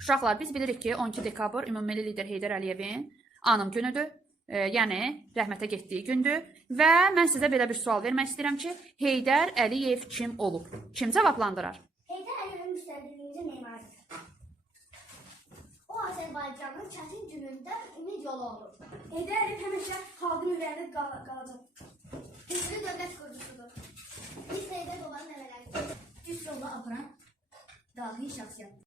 Uşaqlar, biz bilirik ki 12 dekabr ümummilli lider Heydər Əliyevin anım günüdür. Yəni rəhmətə getdiyi gündür və mən sizə belə bir sual vermək istəyirəm ki, Heydər Əliyev kim olub? Kim cavablandırar? Heydər Əliyevin müstəqilliyimizin memarıdır. O Azərbaycanın çətin günündə ümid yolu olur. Heydər Əliyev həmişə xalqın ürəyində qalacaq. Güclü dövlət qurucusudur. Biz Heydər babanın nəvələridir. Güc yolda aparan dahi şəxsiyyətdir.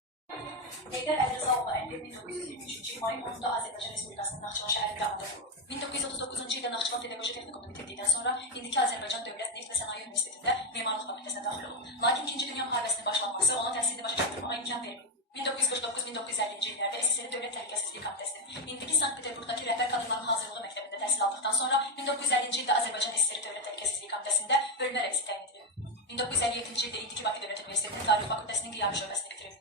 Heydər Əlirzaoğlu Əliyev 1923-cü il mayın 10-da Azərbaycan Respublikasının Naxçıvan şəhərində anadan olub. 1939-cu ildə Naxçıvan Pedaqoji Texnikumunu bitirdikdən sonra indiki Azərbaycan Dövlət Neft və Sənaye Universitetində memarlıq fakültəsinə daxil olub. Lakin 2-ci Dünya müharibəsinin başlanması ona təhsilini başa çatdırmağa imkan vermir. 1949-1950-ci illərdə SSR Dövlət Təhlükəsizlik Komitəsinin indiki Sankt-Peterburqdakı rəhbər kadrların hazırlığı məktəbində təhsil aldıqdan sonra 1950-ci ildə Azərbaycan SSR Dövlət Təhlükəsizlik Komitəsində bölmə rəisi təyin edilib. 1957-ci ildə indiki Bakı Dövlət Universitetinin Tarix Fakültəsinin qiyami şöbəsini bitirib.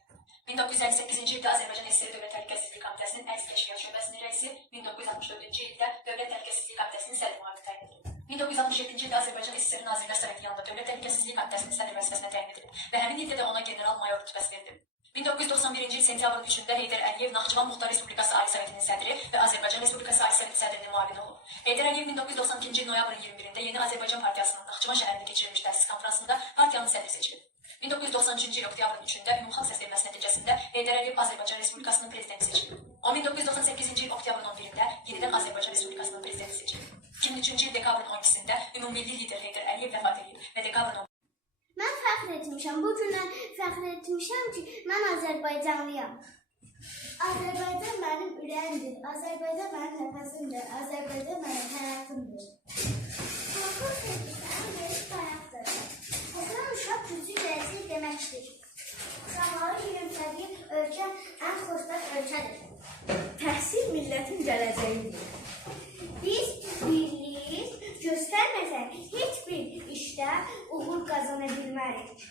1958-ci ildə Azərbaycan SSR Dövlət Təhlükəsizlik Komitəsinin əks kəşfiyyat şöbəsinin rəisi, 1964-cü ildə Dövlət Təhlükəsizlik Komitəsinin sədr müavini təyin edilib. 1967-ci ildə Azərbaycan SSR Nazirlər Sovetinin yanında Dövlət Təhlükəsizlik Komitəsinin sədr vəzifəsinə təyin edilib və həmin ildə də ona general-mayor rütbəsi verilib. 1991-ci il sentyabrın 3-də Heydər Əliyev Naxçıvan Muxtar Respublikası Ali Sovetinin sədri və Azərbaycan Respublikası Ali Soveti sədrinin müavini olub. Heydər Əliyev 1992-ci il noyabrın 21-də Yeni Azərbaycan Partiyasının Naxçıvan şəhərində keçirilmiş təsis konfransında partiyanın sədri seçilib. 1993-cü il oktyabrın 3-də ümumxalq səsverməsi nəticəsində Heydər Əliyev Azərbaycan Respublikasının prezidenti seçilib. O 1998-ci il oktyabrın 11-də yenidən Azərbaycan Respublikasının prezidenti seçilib. 2003-cü il dekabrın 12-sində ümummilli lider Heydər Əliyev vəfat edib və dekabrın 11-də Mən fəxr etmişəm. Bu gündən fəxr etmişəm ki, mən Azərbaycanlıyam. Azərbaycan mənim ürəyimdir. Azərbaycan mənim nəfəsimdir. Azərbaycan mənim həyatımdır. Xalqın sevgisi ən böyük qayaqdır. Oxuyan uşaq gücü gələcək deməkdir. Uşaqları yürümsədiyi ölkə ən xoşbəxt ölkədir. Təhsil millətin gələcəyidir. Biz birlik göstərməsək heç bir işdə uğur qazana bilmərik.